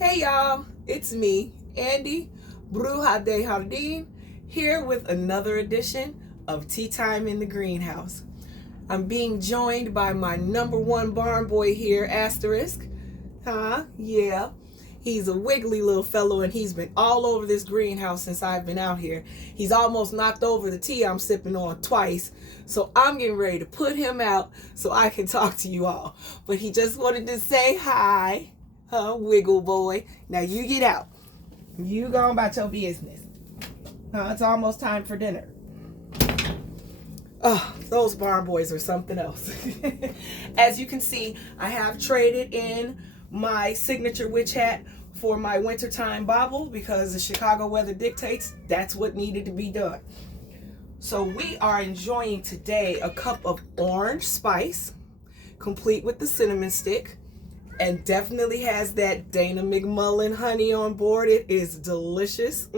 Hey y'all, it's me, Andy Bruhade Hardin, here with another edition of Tea Time in the Greenhouse. I'm being joined by my number one barn boy here, Asterisk. Yeah. He's a wiggly little fellow and he's been all over this greenhouse since I've been out here. He's almost knocked over the tea I'm sipping on twice. So I'm getting ready to put him out so I can talk to you all. But he just wanted to say hi. Wiggle boy. Now you get out. You go about your business. It's almost time for dinner. Oh, those barn boys are something else. As you can see, I have traded in my signature witch hat for my wintertime bauble because the Chicago weather dictates that's what needed to be done. So we are enjoying today a cup of orange spice, complete with the cinnamon stick, and definitely has that Dana McMullen honey on board. It is delicious.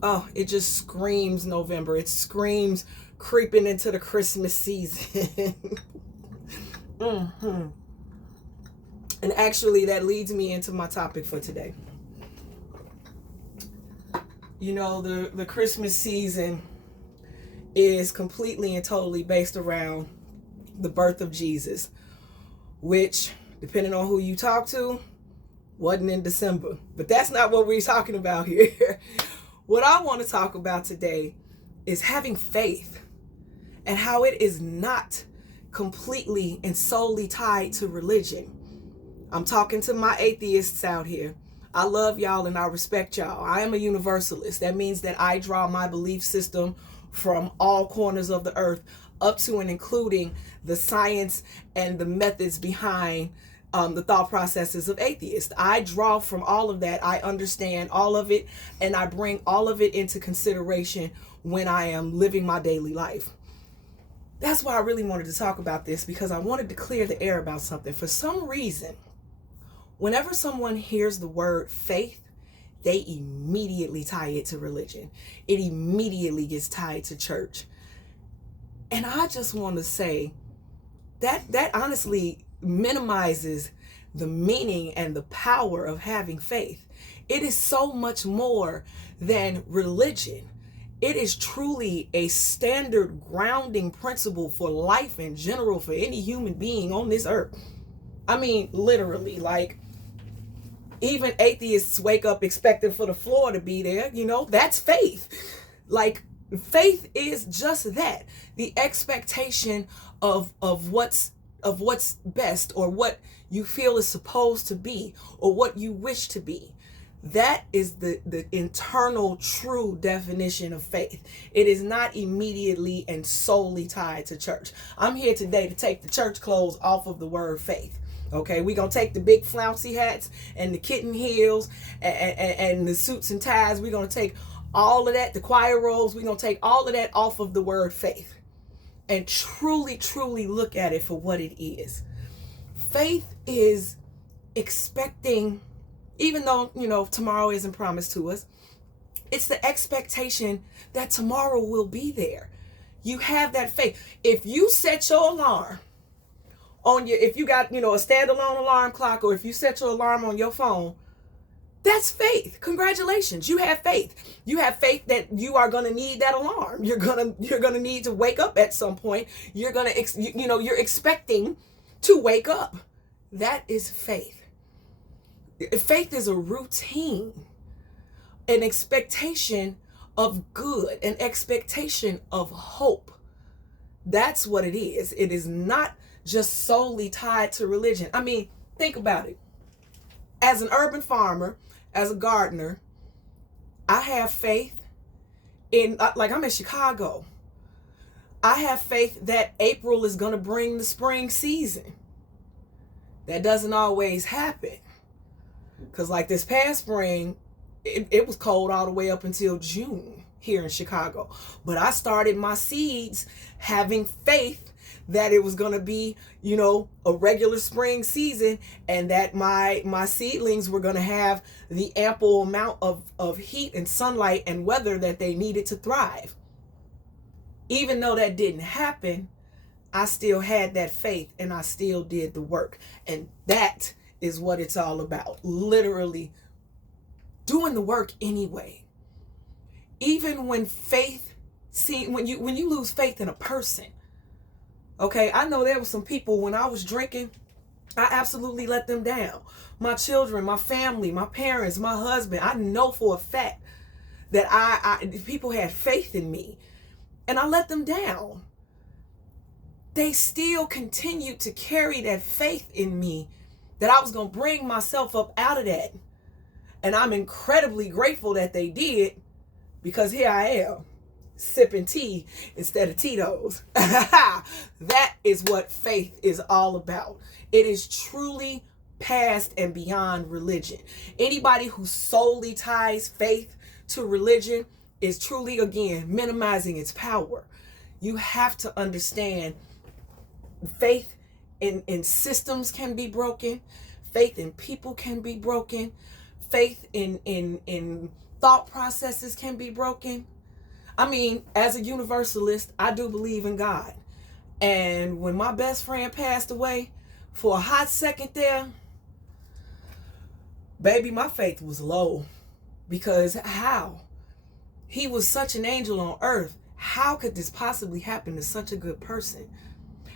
Oh, it just screams November. It screams creeping into the Christmas season. And actually, that leads me into my topic for today. You know, the Christmas season is completely and totally based around the birth of Jesus, which, depending on who you talk to, wasn't in December. But that's not what we're talking about here. What I want to talk about today is having faith and how it is not completely and solely tied to religion. I'm talking to my atheists out here. I love y'all and I respect y'all. I am a universalist. That means that I draw my belief system from all corners of the earth up to and including the science and the methods behind the thought processes of atheists. I draw from all of that. I understand all of it, and I bring all of it into consideration when I am living my daily life. That's why I really wanted to talk about this, because I wanted to clear the air about something. For some reason, whenever someone hears the word faith, they immediately tie it to religion. It immediately gets tied to church. And I just want to say that honestly minimizes the meaning and the power of having faith. It is so much more than religion. It is truly a standard grounding principle for life in general, for any human being on this earth. I mean, literally, like, even atheists wake up expecting for the floor to be there. You know, that's faith. Like, faith is just that, the expectation of what's best, or what you feel is supposed to be, or what you wish to be. That is the internal true definition of faith. It is not immediately and solely tied to church. I'm here today to take the church clothes off of the word faith. Okay, we're going to take the big flouncy hats and the kitten heels and the suits and ties. We're going to take all of that, the choir robes, we're going to take all of that off of the word faith and truly look at it for what it is. Faith is expecting, even though, you know, tomorrow isn't promised to us, it's the expectation that tomorrow will be there. You have that faith. If you set your alarm if you got, you know, a standalone alarm clock, or if you set your alarm on your phone, that's faith. Congratulations. You have faith. You have faith that you are going to need that alarm. You're going to need to wake up at some point. You're going to, you're expecting to wake up. That is faith. Faith is a routine, an expectation of good, an expectation of hope. That's what it is. It is not just solely tied to religion. I mean, think about it. As an urban farmer, as a gardener, I have faith in, like, I'm in Chicago. I have faith that April is going to bring the spring season. That doesn't always happen. Because like this past spring, it was cold all the way up until June here in Chicago. But I started my seeds having faith that it was going to be, you know, a regular spring season, and that my seedlings were going to have the ample amount of heat and sunlight and weather that they needed to thrive. Even though that didn't happen, I still had that faith and I still did the work. And that is what it's all about. Literally doing the work anyway. Even when when you lose faith in a person. Okay, I know there were some people when I was drinking, I absolutely let them down. My children, my family, my parents, my husband. I know for a fact that people had faith in me, and I let them down. They still continued to carry that faith in me that I was going to bring myself up out of that. And I'm incredibly grateful that they did, because here I am sipping tea instead of Tito's. That is what faith is all about. It is truly past and beyond religion. Anybody who solely ties faith to religion is truly, again, minimizing its power. You have to understand faith in systems can be broken. Faith in people can be broken. Faith in thought processes can be broken. I mean, as a Universalist, I do believe in God. And when my best friend passed away, for a hot second there, baby, my faith was low. Because how? He was such an angel on earth. How could this possibly happen to such a good person?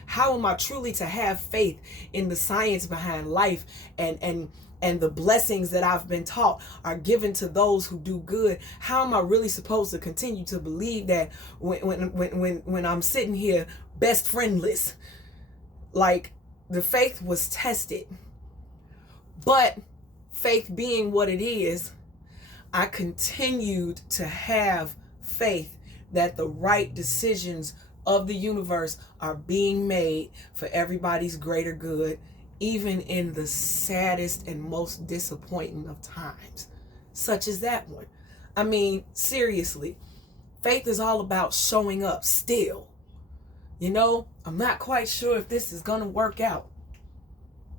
How am I truly to have faith in the science behind life and the blessings that I've been taught are given to those who do good? How am I really supposed to continue to believe that when I'm sitting here best friendless? Like, the faith was tested. But faith being what it is, I continued to have faith that the right decisions of the universe are being made for everybody's greater good, even in the saddest and most disappointing of times, such as that one. I mean, seriously, faith is all about showing up still. You know, I'm not quite sure if this is going to work out,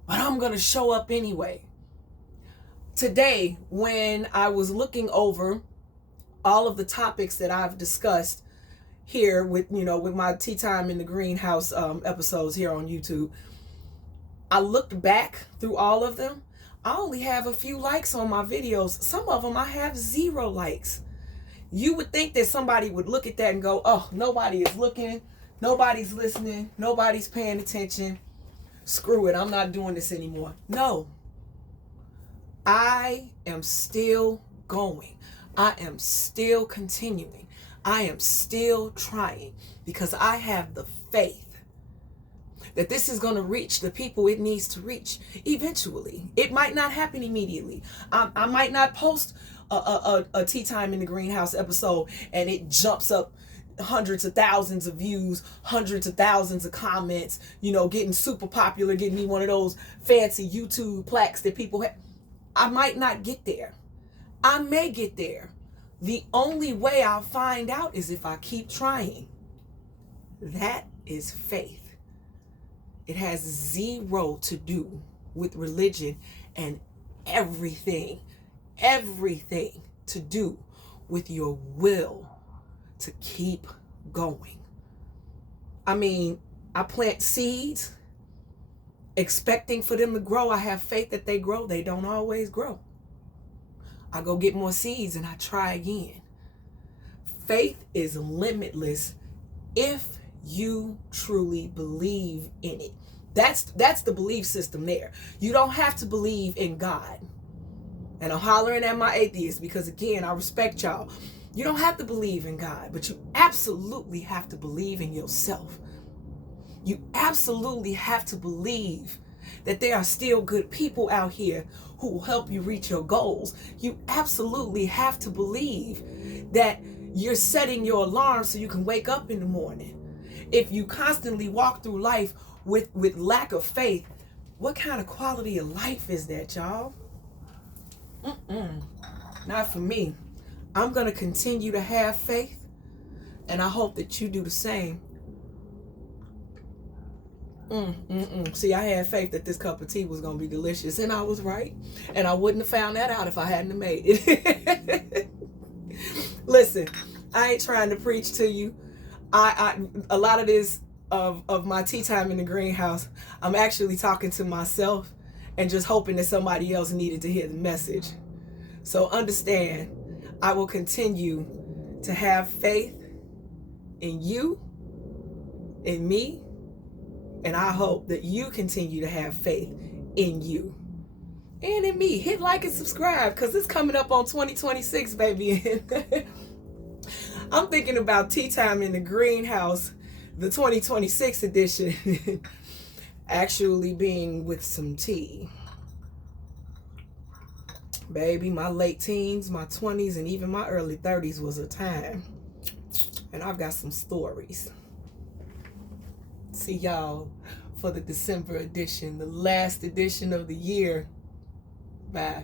but I'm going to show up anyway. Today, when I was looking over all of the topics that I've discussed here with my Tea Time in the Greenhouse episodes here on YouTube, I looked back through all of them. I only have a few likes on my videos. Some of them I have 0 likes. You would think that somebody would look at that and go, oh, nobody is looking, nobody's listening, nobody's paying attention. Screw it, I'm not doing this anymore. No. I am still going. I am still continuing. I am still trying, because I have the faith that this is going to reach the people it needs to reach eventually. It might not happen immediately. I might not post a Tea Time in the Greenhouse episode and it jumps up hundreds of thousands of views, hundreds of thousands of comments, getting super popular, getting me one of those fancy YouTube plaques that people have. I might not get there. I may get there. The only way I'll find out is if I keep trying. That is faith. It has 0 to do with religion and everything to do with your will to keep going. I mean, I plant seeds expecting for them to grow. I have faith that they grow. They don't always grow. I go get more seeds and I try again. Faith is limitless if you truly believe in it. That's the belief system there. You don't have to believe in God. And I'm hollering at my atheists because, again, I respect y'all. You don't have to believe in God, but you absolutely have to believe in yourself. You absolutely have to believe that there are still good people out here who will help you reach your goals. You absolutely have to believe that you're setting your alarm so you can wake up in the morning. If you constantly walk through life with lack of faith, what kind of quality of life is that, y'all? Not for me. I'm going to continue to have faith, and I hope that you do the same. See, I had faith that this cup of tea was going to be delicious, and I was right. And I wouldn't have found that out if I hadn't made it. Listen, I ain't trying to preach to you. A lot of this of my Tea Time in the Greenhouse, I'm actually talking to myself and just hoping that somebody else needed to hear the message. So understand, I will continue to have faith in you, in me, and I hope that you continue to have faith in you and in me. Hit like and subscribe, because it's coming up on 2026, baby. I'm thinking about Tea Time in the Greenhouse, the 2026 edition, actually being with some tea. Baby, my late teens, my 20s, and even my early 30s was a time. And I've got some stories. See y'all for the December edition, the last edition of the year. Bye.